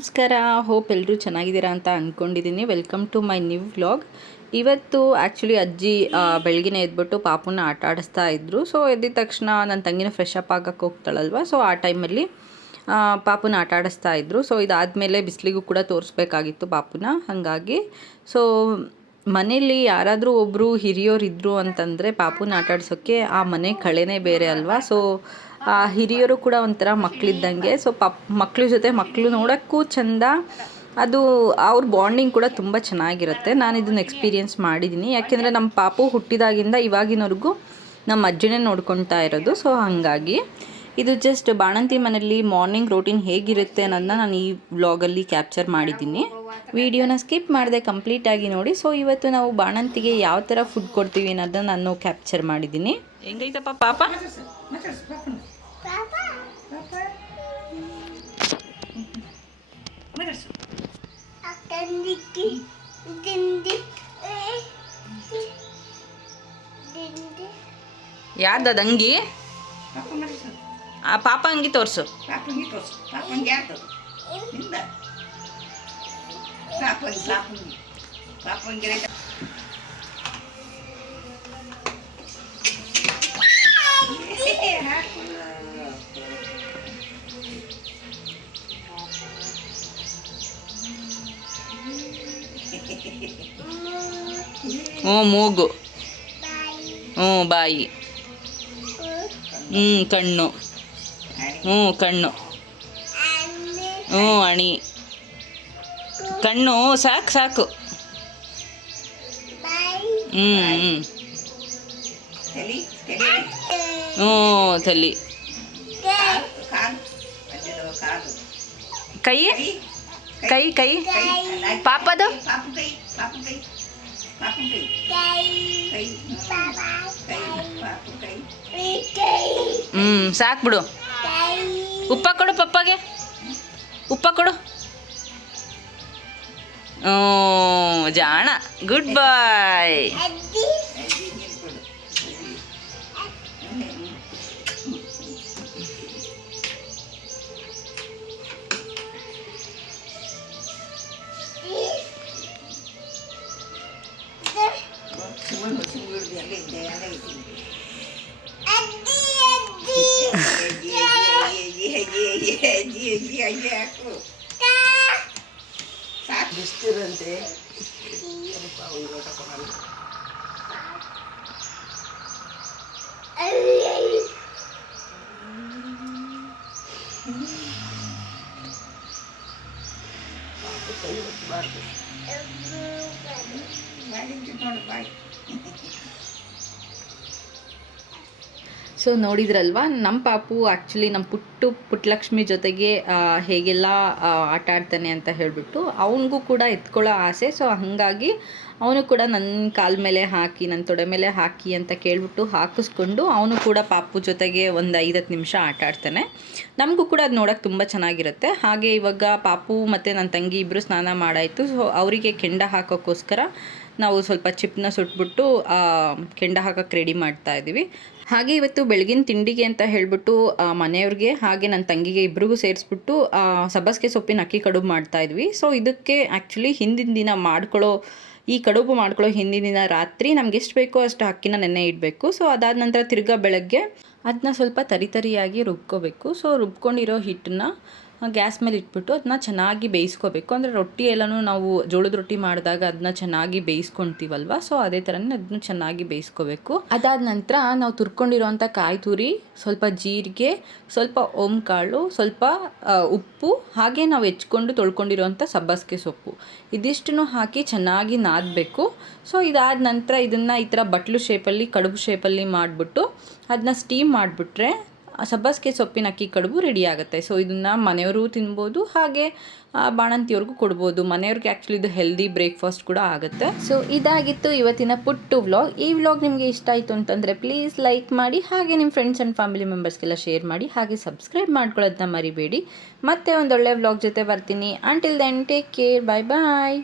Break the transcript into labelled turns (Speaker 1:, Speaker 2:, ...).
Speaker 1: ನಮಸ್ಕಾರ ಹೋಪ್ ಎಲ್ಲರೂ ಚೆನ್ನಾಗಿದ್ದೀರಾ ಅಂತ ಅಂದ್ಕೊಂಡಿದ್ದೀನಿ welcome to my new vlog ಇವತ್ತು ಆ್ಯಕ್ಚುಲಿ ಅಜ್ಜಿ ಬೆಳಗ್ಗೆ ಬೆಳಗಿನ ಎದ್ಬಿಟ್ಟು ಪಾಪುನ ಆಟ ಆಡಿಸ್ತಾ ಇದ್ರು. ಸೊ ಎದ್ದಿದ ತಕ್ಷಣ ನನ್ನ ತಂಗಿನ ಫ್ರೆಶ್ ಅಪ್ ಆಗಕ್ಕೆ ಹೋಗ್ತಾಳಲ್ವ? ಸೊ ಆ ಟೈಮಲ್ಲಿ ಪಾಪುನ ಆಟ ಆಡಿಸ್ತಾ ಇದ್ರು. ಸೊ ಇದಾದಮೇಲೆ ಬಿಸಿಲಿಗೂ ಕೂಡ ತೋರಿಸ್ಬೇಕಾಗಿತ್ತು ಪಾಪುನ. ಹಾಗಾಗಿ ಸೊ ಮನೇಲಿ ಯಾರಾದರೂ ಒಬ್ಬರು ಹಿರಿಯೋರು ಇದ್ದರು ಅಂತಂದರೆ ಪಾಪುನ ಆಟ ಆಡ್ಸೋಕ್ಕೆ ಆ ಮನೆ ಕಳೆನೇ ಬೇರೆ ಅಲ್ವಾ? ಸೊ ಹಿರಿಯರು ಕೂಡ ಒಂಥರ ಮಕ್ಕಳಿದ್ದಂಗೆ ಸೊ ಪಪ್ ಮಕ್ಳ ಜೊತೆ ಮಕ್ಕಳು ನೋಡೋಕ್ಕೂ ಚಂದ. ಅದು ಅವ್ರ ಬಾಂಡಿಂಗ್ ಕೂಡ ತುಂಬ ಚೆನ್ನಾಗಿರುತ್ತೆ. ನಾನು ಇದನ್ನು ಎಕ್ಸ್ಪೀರಿಯೆನ್ಸ್ ಮಾಡಿದ್ದೀನಿ ಯಾಕೆಂದರೆ ನಮ್ಮ ಪಾಪು ಹುಟ್ಟಿದಾಗಿಂದ ಇವಾಗಿನವರೆಗೂ ನಮ್ಮ ಅಜ್ಜನೇ ನೋಡ್ಕೊತಾ ಇರೋದು. ಸೊ ಹಾಗಾಗಿ ಇದು ಜಸ್ಟ್ ಬಾಣಂತಿ ಮನೆಯಲ್ಲಿ ಮಾರ್ನಿಂಗ್ ರೋಟೀನ್ ಹೇಗಿರುತ್ತೆ ಅನ್ನೋದನ್ನ ನಾನು ಈ ವ್ಲಾಗಲ್ಲಿ ಕ್ಯಾಪ್ಚರ್ ಮಾಡಿದ್ದೀನಿ ವಿಡಿಯೋನ ಸ್ಕಿಪ್ ಮಾಡಿದೆ ಕಂಪ್ಲೀಟಾಗಿ ನೋಡಿ. ಸೊ ಇವತ್ತು ನಾವು ಬಾಣಂತಿಗೆ ಯಾವ ಥರ ಫುಡ್ ಕೊಡ್ತೀವಿ ಅನ್ನೋದನ್ನ ನಾನು ಕ್ಯಾಪ್ಚರ್ ಮಾಡಿದ್ದೀನಿ ಹೆಂಗೈತಪ್ಪ ಪಾಪ? ಯಾರ್ದದು ಅಂಗಿ? ಆ ಪಾಪ ಅಂಗಿ ತೋರಿಸು.
Speaker 2: ಪಾಪಂಗಿ
Speaker 1: ಹ್ಞೂ ಮೂಗು. ಹ್ಞೂ ಬಾಯಿ. ಹ್ಞೂ ಕಣ್ಣು. ಹ್ಞೂ ಕಣ್ಣು. ಹ್ಞೂ ಅಣಿ. ಕಣ್ಣು ಸಾಕು ಸಾಕು. ಹ್ಞೂ ಹ್ಞೂ. ಹ್ಞೂ ತಲೆ. ಕೈ
Speaker 2: ಕೈ
Speaker 1: ಕೈ ಪಾಪದು? ಹ್ಮ್ ಸಾಕು ಬಿಡು. ಉಪ್ಪ ಕೊಡು ಪಪ್ಪಗೆ. ಉಪ್ಪ ಕೊಡು. ಜಾಣ. ಗುಡ್ ಬಾಯ್
Speaker 2: ಸಾಕು ಬಿಸ್ತಿರಂತೆ ನೋಡಿ ಬಾಯ್
Speaker 1: ಸೊ ನೋಡಿದ್ರಲ್ವಾ? ನಮ್ಮ ಪಾಪು ಆ್ಯಕ್ಚುಲಿ ನಮ್ಮ ಪುಟ್ಟು ಪುಟ್ಟಲಕ್ಷ್ಮಿ ಜೊತೆಗೆ ಹೇಗೆಲ್ಲ ಆಟ ಆಡ್ತಾನೆ ಅಂತ ಹೇಳಿಬಿಟ್ಟು ಅವನಿಗೂ ಕೂಡ ಎತ್ಕೊಳ್ಳೋ ಆಸೆ. ಸೊ ಹಾಗಾಗಿ ಅವನು ಕೂಡ ನನ್ನ ಕಾಲ್ ಮೇಲೆ ಹಾಕಿ ನನ್ನ ತೊಡೆ ಮೇಲೆ ಹಾಕಿ ಅಂತ ಕೇಳಿಬಿಟ್ಟು ಹಾಕಿಸ್ಕೊಂಡು ಅವನು ಕೂಡ ಪಾಪು ಜೊತೆಗೆ ಒಂದು ಐದತ್ತು ನಿಮಿಷ ಆಟ ಆಡ್ತಾನೆ. ನಮಗೂ ಕೂಡ ಅದು ನೋಡೋಕೆ ತುಂಬ ಚೆನ್ನಾಗಿರುತ್ತೆ. ಹಾಗೆ ಇವಾಗ ಪಾಪು ಮತ್ತು ನನ್ನ ತಂಗಿ ಇಬ್ಬರು ಸ್ನಾನ ಮಾಡಾಯಿತು. ಸೊ ಅವರಿಗೆ ಕೆಂಡ ಹಾಕೋಕ್ಕೋಸ್ಕರ ನಾವು ಸ್ವಲ್ಪ ಚಿಪ್ನ ಸುಟ್ಬಿಟ್ಟು ಕೆಂಡ ಹಾಕಕ್ಕೆ ರೆಡಿ ಮಾಡ್ತಾ ಇದ್ದೀವಿ ಹಾಗೆ ಇವತ್ತು ಬೆಳಗಿನ ತಿಂಡಿಗೆ ಅಂತ ಹೇಳಿಬಿಟ್ಟು ಮನೆಯವ್ರಿಗೆ ಹಾಗೆ ನನ್ನ ತಂಗಿಗೆ ಇಬ್ರಿಗೂ ಸೇರಿಸ್ಬಿಟ್ಟು ಸಬ್ಬಸಿಗೆ ಸೊಪ್ಪಿನ ಅಕ್ಕಿ ಕಡುಬು ಮಾಡ್ತಾ ಇದ್ವಿ. ಸೊ ಇದಕ್ಕೆ ಆ್ಯಕ್ಚುಲಿ ಹಿಂದಿನ ದಿನ ಮಾಡ್ಕೊಳ್ಳೋ ಈ ಕಡುಬು ಮಾಡ್ಕೊಳ್ಳೋ ಹಿಂದಿನ ದಿನ ರಾತ್ರಿ ನಮ್ಗೆ ಎಷ್ಟು ಬೇಕೋ ಅಷ್ಟು ಅಕ್ಕಿನ ನೆನೆ ಇಡಬೇಕು. ಸೊ ಅದಾದ ನಂತರ ತಿರ್ಗಾ ಬೆಳಗ್ಗೆ ಅದನ್ನ ಸ್ವಲ್ಪ ತರಿತರಿಯಾಗಿ ರುಬ್ಕೋಬೇಕು. ಸೊ ರುಬ್ಕೊಂಡಿರೋ ಹಿಟ್ಟನ್ನ ಗ್ಯಾಸ್ ಮೇಲೆ ಇಟ್ಬಿಟ್ಟು ಅದನ್ನ ಚೆನ್ನಾಗಿ ಬೇಯಿಸ್ಕೋಬೇಕು. ಅಂದರೆ ರೊಟ್ಟಿ ಎಲ್ಲನೂ ನಾವು ಜೋಳದ ರೊಟ್ಟಿ ಮಾಡಿದಾಗ ಅದನ್ನ ಚೆನ್ನಾಗಿ ಬೇಯಿಸ್ಕೊಳ್ತೀವಲ್ವ ಸೊ ಅದೇ ಥರನೇ ಅದನ್ನ ಚೆನ್ನಾಗಿ ಬೇಯಿಸ್ಕೋಬೇಕು. ಅದಾದ ನಂತರ ನಾವು ತುರ್ಕೊಂಡಿರೋಂಥ ಕಾಯಿ ತುರಿ ಸ್ವಲ್ಪ ಜೀರಿಗೆ, ಸ್ವಲ್ಪ ಓಂಕಾಳು, ಸ್ವಲ್ಪ ಉಪ್ಪು, ಹಾಗೆ ನಾವು ಹೆಚ್ಕೊಂಡು ತೊಳ್ಕೊಂಡಿರೋಂಥ ಸಬ್ಬಸಿಗೆ ಸೊಪ್ಪು. ಇದಿಷ್ಟನ್ನು ಹಾಕಿ ಚೆನ್ನಾಗಿ ನಾದಬೇಕು. ಸೊ ಇದಾದ ನಂತರ ಇದನ್ನು ಈ ಥರ ಬಟ್ಲು ಶೇಪಲ್ಲಿ ಕಡುಬು ಶೇಪಲ್ಲಿ ಮಾಡಿಬಿಟ್ಟು ಅದನ್ನ ಸ್ಟೀಮ್ ಮಾಡಿಬಿಟ್ರೆ ಸಬ್ಬಸಿಗೆ ಸೊಪ್ಪಿನ ಅಕ್ಕಿ ಕಡುಬು ರೆಡಿ ಆಗುತ್ತೆ. ಸೊ ಇದನ್ನು ಮನೆಯವರು ತಿನ್ಬೋದು, ಹಾಗೆ ಬಾಣಂತಿಯವ್ರಿಗೂ ಕೊಡ್ಬೋದು. ಮನೆಯವ್ರಿಗೆ ಆ್ಯಕ್ಚುಲಿ ಇದು ಹೆಲ್ದಿ ಬ್ರೇಕ್ಫಾಸ್ಟ್ ಕೂಡ ಆಗುತ್ತೆ. ಸೊ ಇದಾಗಿತ್ತು ಇವತ್ತಿನ ಪುಟ್ಟು ವ್ಲಾಗ್ ಈ ವ್ಲಾಗ್ ನಿಮಗೆ ಇಷ್ಟ ಆಯಿತು ಅಂತಂದರೆ ಪ್ಲೀಸ್ ಲೈಕ್ ಮಾಡಿ, ಹಾಗೆ ನಿಮ್ಮ ಫ್ರೆಂಡ್ಸ್ ಆ್ಯಂಡ್ ಫ್ಯಾಮಿಲಿ ಮೆಂಬರ್ಸ್ಗೆಲ್ಲ ಶೇರ್ ಮಾಡಿ, ಹಾಗೆ ಸಬ್ಸ್ಕ್ರೈಬ್ ಮಾಡ್ಕೊಳ್ಳೋದನ್ನ ಮರಿಬೇಡಿ. ಮತ್ತೆ ಒಂದೊಳ್ಳೆ ವ್ಲಾಗ್ ಜೊತೆ ಬರ್ತೀನಿ. Until then take care bye bye